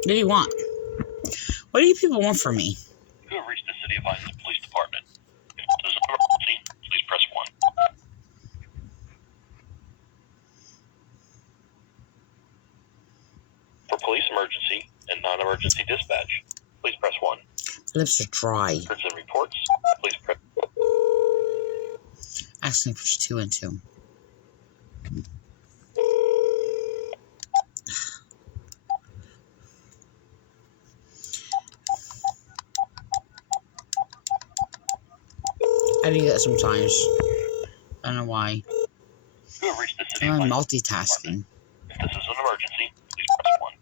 What do you want? What do you people want from me? You have reached the City of Vineland Police Department. If there's an emergency, please press 1. For police emergency and non-emergency dispatch, please press 1. Lips are dry. Records and reports, please press. Accidentally push 2 and 2. I do that sometimes. I don't know why. You have reached the City of I'm Vineland. multitasking. If this is an emergency, please press 1.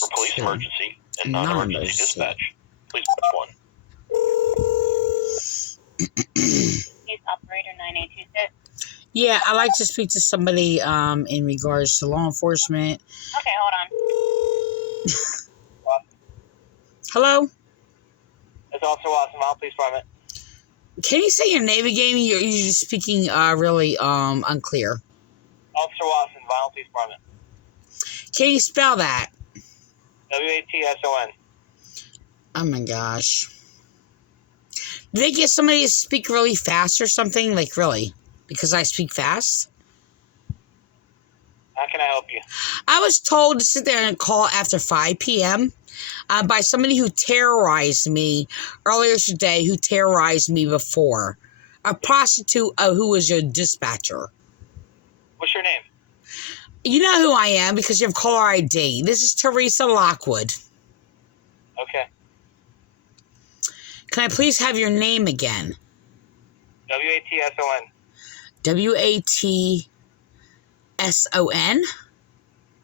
For police emergency and non-emergency dispatch, please press 1. Case operator 9826. Yeah, I'd like to speak to somebody in regards to law enforcement. Okay, hold on. Hello? It's also Awesome Mount Police Department. Can you say your name again? You're just speaking really unclear. Officer Watson, Vinyl Police Department. Can you spell that? W-A-T-S-O-N. Oh my gosh. Did they get somebody to speak really fast or something? Like, really? Because I speak fast? How can I help you? I was told to sit there and call after 5 p.m. By somebody who terrorized me earlier today, who terrorized me before. A prostitute who was your dispatcher. What's your name? You know who I am because you have caller ID. This is Teresa Lockwood. Okay. Can I please have your name again? W-A-T-S-O-N. W-A-T-S-O-N?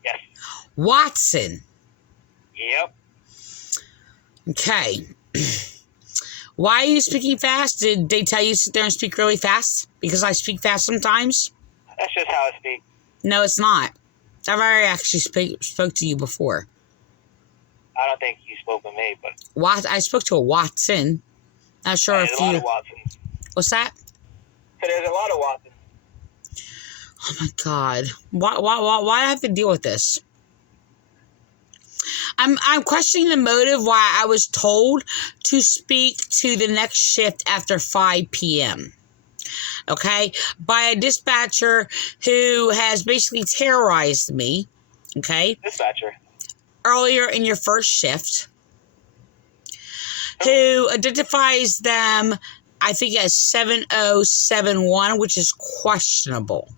Yes. Watson. Yep. Okay. Why are you speaking fast? Did they tell you to sit there and speak really fast? Because I speak fast sometimes? That's just how I speak. No, it's not. I've already actually spoke to you before. I don't think you spoke with me, but... I spoke to a Watson. Not sure there's if a lot you... of Watsons. What's that? So there's a lot of Watsons. Oh my God. Why do I have to deal with this? I'm questioning the motive why I was told to speak to the next shift after 5 p.m. Okay? By a dispatcher who has basically terrorized me. Okay? Dispatcher. Earlier in your first shift. Who identifies them, I think, as 7071, which is questionable.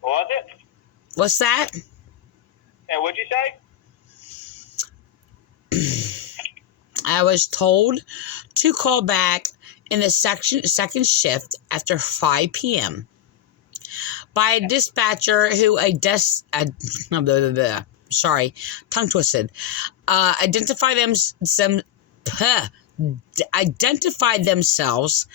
What was it? What's that? Yeah, what'd you say? I was told to call back in the second shift after 5 p.m. by a dispatcher who tongue twisted. Identified themselves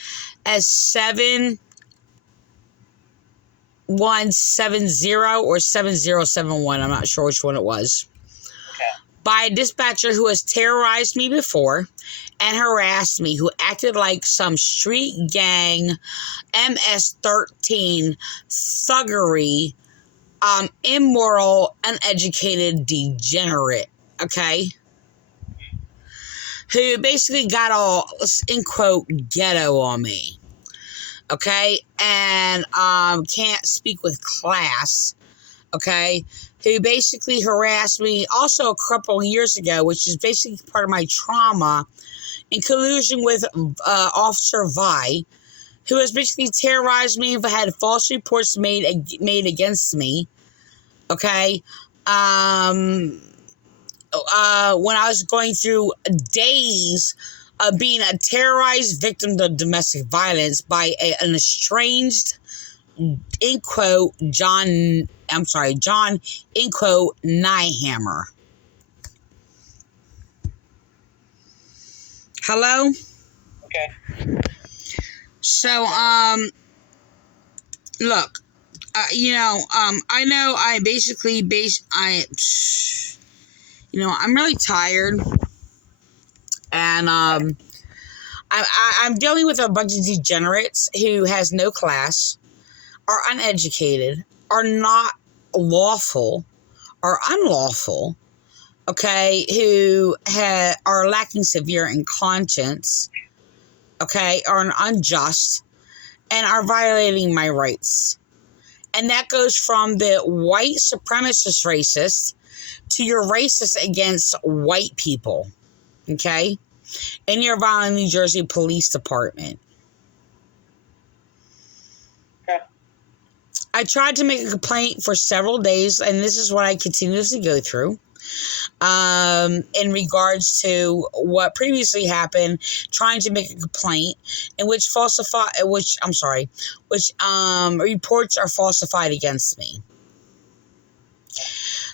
as 7170 or 7071. I'm not sure which one it was. Okay. By a dispatcher who has terrorized me before and harassed me, who acted like some street gang MS-13 thuggery, immoral, uneducated degenerate, okay? Who basically got all, in quote, ghetto on me, okay? And can't speak with class, okay? Who basically harassed me also a couple years ago, which is basically part of my trauma, in collusion with Officer Vi, who has basically terrorized me and had false reports made against me, okay? When I was going through days of being a terrorized victim of domestic violence by an estranged, in quote, John, in quote, Nyhammer. Hello? Okay. So, look, I know I basically I'm really tired, and I'm dealing with a bunch of degenerates who has no class, are uneducated, are not lawful, are unlawful, okay, who are lacking severe in conscience, okay, are unjust, and are violating my rights. And that goes from the white supremacist racist to your racist against white people, okay, in your Vineland, New Jersey Police Department. Okay. I tried to make a complaint for several days, and this is what I continuously go through. In regards to what previously happened, trying to make a complaint in which reports are falsified against me.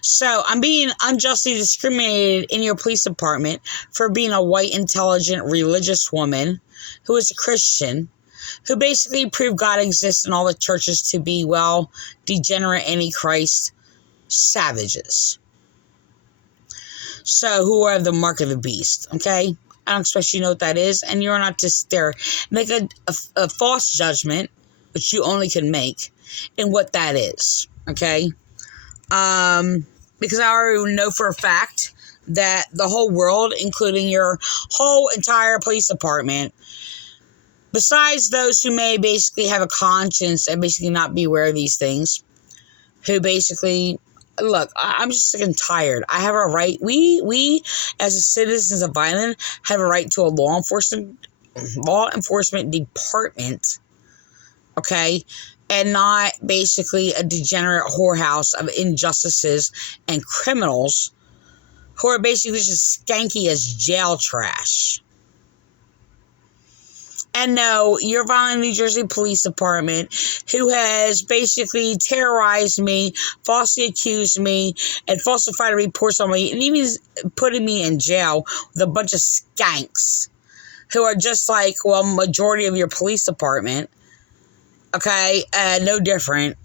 So I'm being unjustly discriminated in your police department for being a white, intelligent, religious woman who is a Christian, who basically proved God exists in all the churches to be, well, degenerate, antichrist savages. So, who are the mark of the beast, okay? I don't expect you to know what that is, and you're not just there. Make a false judgment, which you only can make, in what that is, okay? Because I already know for a fact that the whole world, including your whole entire police department, besides those who may basically have a conscience and basically not be aware of these things, who basically... Look, I'm just sick and tired. I have a right. We as citizens of Vineland have a right to a law enforcement department, okay, and not basically a degenerate whorehouse of injustices and criminals who are basically just skanky as jail trash. And no, your Vineland, New Jersey Police Department, who has basically terrorized me, falsely accused me, and falsified reports on me, and even putting me in jail with a bunch of skanks who are just like, well, majority of your police department, okay, no different,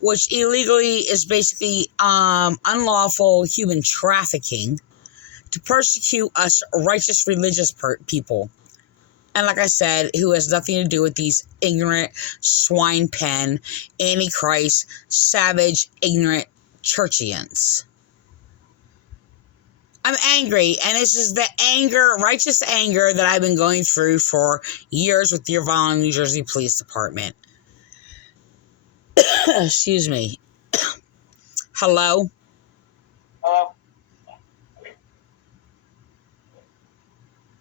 which illegally is basically unlawful human trafficking to persecute us righteous religious people. And like I said, who has nothing to do with these ignorant, swine pen, antichrist, savage, ignorant churchians. I'm angry, and this is the anger, righteous anger that I've been going through for years with your Vineland, New Jersey Police Department. Excuse me. Hello? Hello?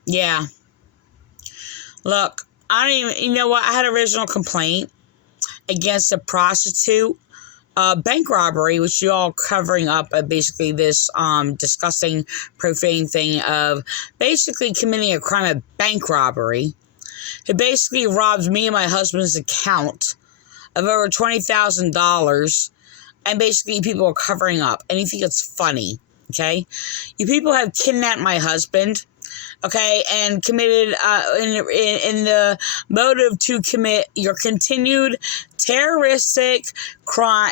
Yeah. Look, I don't even, you know what? I had an original complaint against a prostitute bank robbery, which you all covering up basically this disgusting, profane thing of basically committing a crime of bank robbery. Who basically robbed me and my husband's account of over $20,000, and basically people are covering up. And you think it's funny, okay? You people have kidnapped my husband, okay, and committed in the motive to commit your continued terroristic,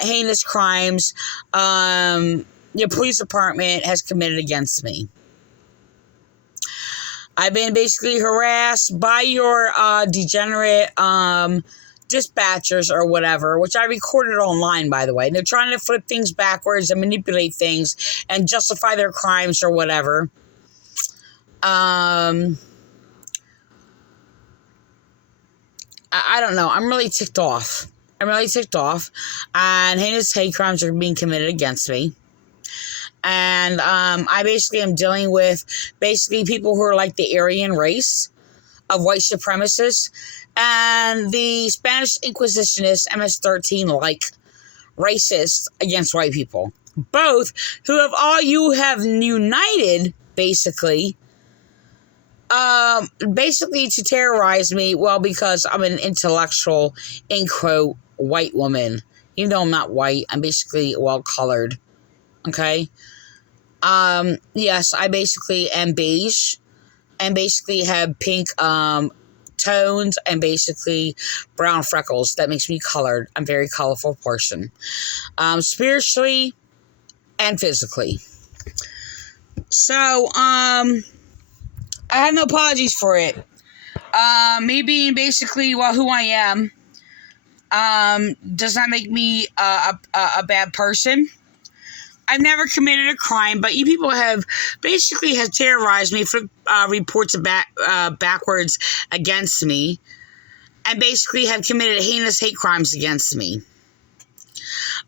heinous crimes your police department has committed against me. I've been basically harassed by your degenerate dispatchers or whatever, which I recorded online, by the way. And they're trying to flip things backwards and manipulate things and justify their crimes or whatever. I don't know. I'm really ticked off. And heinous hate crimes are being committed against me. And I basically am dealing with basically people who are like the Aryan race of white supremacists and the Spanish Inquisitionists, MS-13 like racists against white people. Both who have united basically to terrorize me, well, because I'm an intellectual, in quote, white woman. Even though I'm not white, I'm basically well-colored, okay? Yes, I basically am beige, and basically have pink, tones, and basically brown freckles. That makes me colored. I'm a very colorful person. Spiritually and physically. So, I have no apologies for it. Me being basically who I am, does not make me a bad person. I've never committed a crime, but you people have terrorized me for reports backwards against me, and basically have committed heinous hate crimes against me.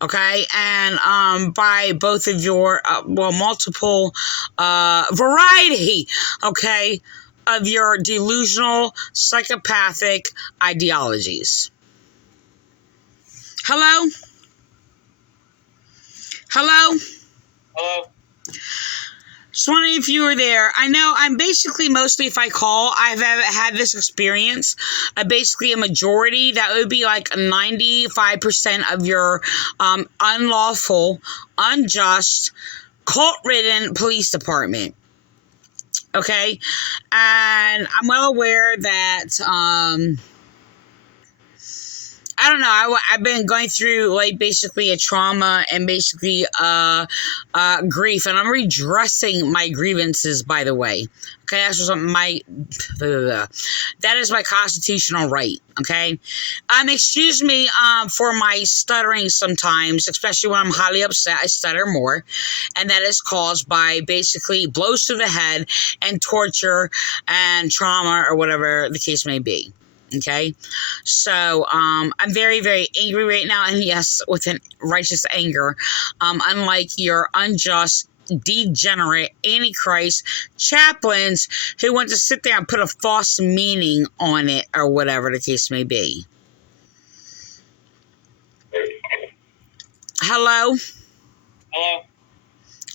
Okay, and by both of your multiple variety, okay, of your delusional psychopathic ideologies. Hello? Hello? Just wondering if you were there. I know I'm basically mostly, if I call, I've had this experience. Basically, a majority, that would be like 95% of your unlawful, unjust, cult-ridden police department. Okay? And I'm well aware that, I don't know. I've been going through like basically a trauma and basically grief, and I'm redressing my grievances. By the way, okay, that's just that is my constitutional right. Okay, excuse me for my stuttering sometimes, especially when I'm highly upset. I stutter more, and that is caused by basically blows to the head and torture and trauma or whatever the case may be. Okay, so I'm very, very angry right now, and yes, with an righteous anger, unlike your unjust, degenerate, antichrist chaplains who want to sit there and put a false meaning on it or whatever the case may be. Hello? Hello?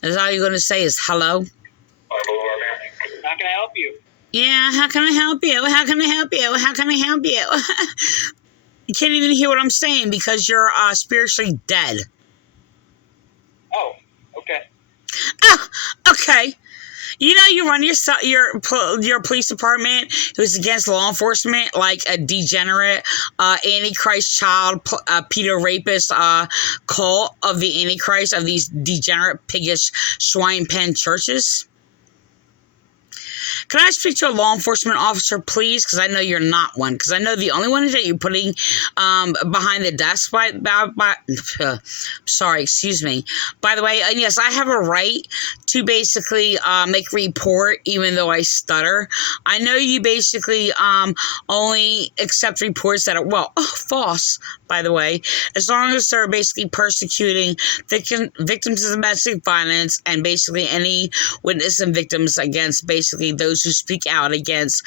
Is all you're going to say is hello? How can I help you? Yeah, how can I help you? How can I help you? How can I help you? You can't even hear what I'm saying because you're spiritually dead. Oh, okay. Oh, okay. You know, you run your police department who's against law enforcement like a degenerate antichrist child pedo rapist cult of the antichrist of these degenerate piggish swine pen churches. Can I speak to a law enforcement officer, please? Because I know you're not one. Because I know the only one that you're putting behind the desk sorry, excuse me. By the way, yes, I have a right to basically make a report, even though I stutter. I know you basically only accept reports that are, false, by the way, as long as they're basically persecuting victims of domestic violence and basically any witness and victims against basically those who speak out against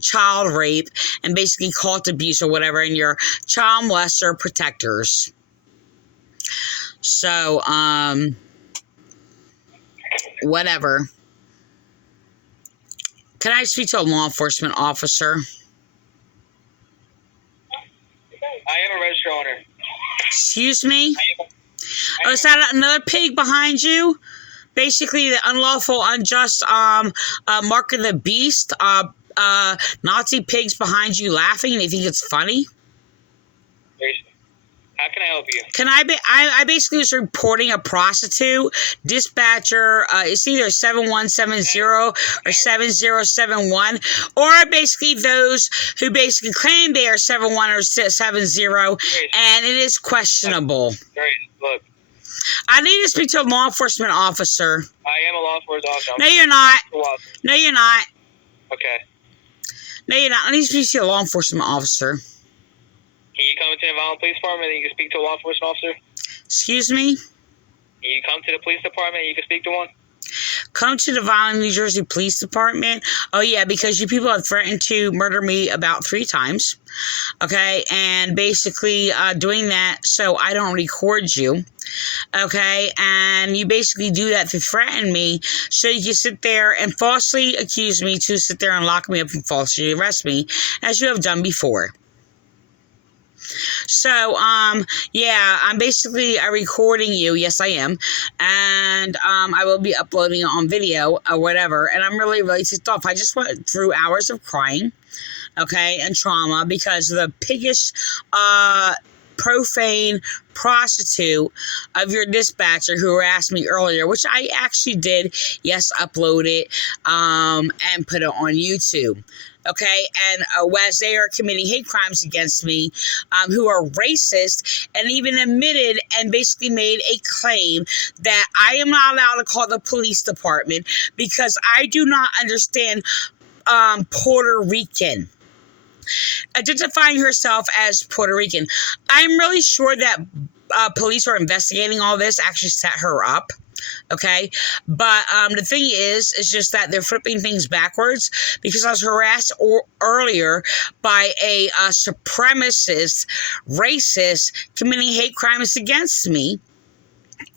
child rape and basically cult abuse or whatever, and your child molester protectors. So, whatever. Can I speak to a law enforcement officer? I am a registered owner. Excuse me? Oh, is that another pig behind you? Basically, the unlawful, unjust mark of the beast, Nazi pigs behind you laughing, and you think it's funny? How can I help you? I basically was reporting a prostitute. Dispatcher, it's either 7170 or 7071, or basically those who basically claim they are 71 or 70, and it is questionable. Look. I need to speak to a law enforcement officer. I am a law enforcement officer. No, you're not. No, you're not. Okay. No, you're not. I need to speak to a law enforcement officer. Can you come to the Vineland Police Department and you can speak to a law enforcement officer? Excuse me? Can you come to the police department and you can speak to one? Come to the Vineland, New Jersey Police Department. Oh, yeah, because you people have threatened to murder me about 3 times. Okay, and basically doing that so I don't record you. Okay, and you basically do that to threaten me so you can sit there and falsely accuse me to sit there and lock me up and falsely arrest me, as you have done before. So, yeah, I'm basically recording you. Yes, I am. And I will be uploading it on video or whatever. And I'm really, really ticked off. I just went through hours of crying, okay, and trauma because of the piggish, profane, prostitute of your dispatcher who harassed me earlier, which I actually did, yes, upload it, and put it on YouTube. Okay, and as they are committing hate crimes against me, who are racist, and even admitted and basically made a claim that I am not allowed to call the police department because I do not understand Puerto Rican. Identifying herself as Puerto Rican. I'm really sure that police who are investigating all this actually set her up. Okay, but the thing is just that they're flipping things backwards because I was harassed earlier by a supremacist, racist, committing hate crimes against me.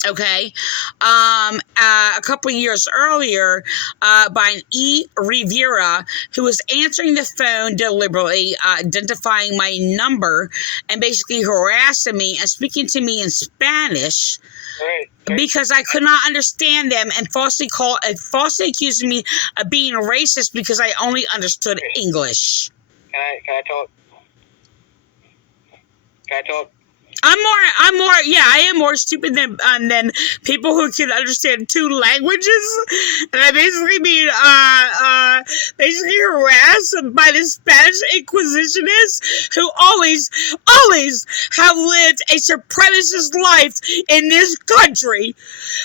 Okay, a couple of years earlier, by an E. Rivera, who was answering the phone deliberately, identifying my number, and basically harassing me and speaking to me in Spanish. Right. Because I could not understand them and falsely accusing me of being racist because I only understood English. Can I talk? Can I talk? I am more stupid than people who can understand two languages. And I basically being basically harassed by the Spanish Inquisitionists who always have lived a supremacist life in this country.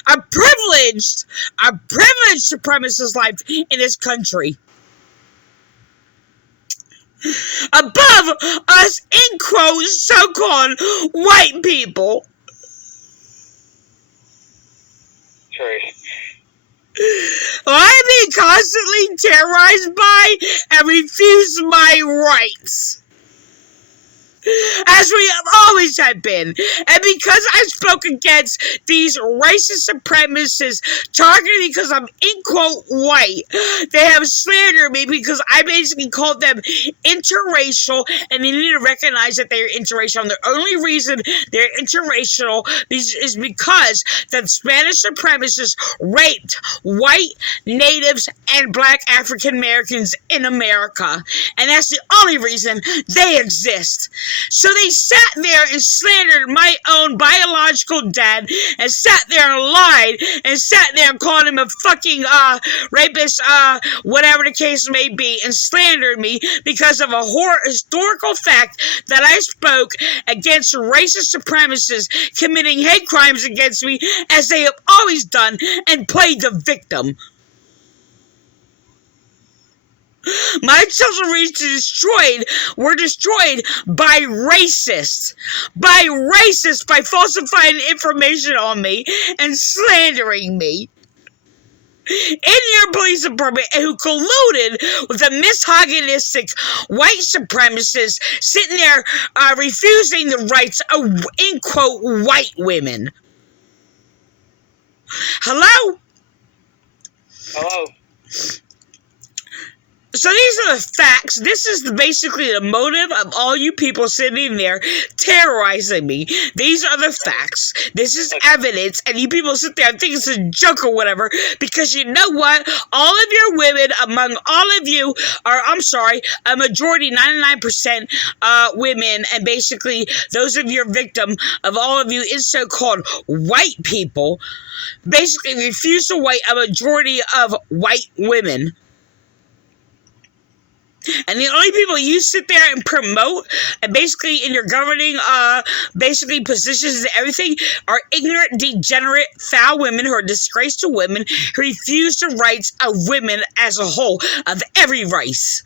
A privileged supremacist life in this country. Above us, in quotes, so-called white people. Sorry. I'm being constantly terrorized by and refuse my rights. As we always have been. And because I spoke against these racist supremacists, targeted because I'm, in quote, white, they have slandered me because I basically called them interracial, and they need to recognize that they're interracial. And the only reason they're interracial is because the Spanish supremacists raped white, natives, and black African Americans in America. And that's the only reason they exist. So they sat there and slandered my own biological dad, and sat there and lied, and sat there and called him a fucking rapist, whatever the case may be, and slandered me because of a historical fact that I spoke against racist supremacists committing hate crimes against me, as they have always done, and played the victim. My children were destroyed by racists, by falsifying information on me and slandering me. In your police department, who colluded with the misogynistic white supremacists sitting there refusing the rights of, in quote, white women. Hello? Hello? So these are the facts. This is basically the motive of all you people sitting there terrorizing me. These are the facts. This is evidence, and you people sit there and think it's a joke or whatever, because you know what? All of your women, among all of you, are, I'm sorry, a majority, 99% women, and basically those of your victim of all of you is so-called white people, basically refuse to white a majority of white women. And the only people you sit there and promote, and basically in your governing, basically positions and everything, are ignorant, degenerate, foul women who are disgrace to women, who refuse the rights of women as a whole, of every race.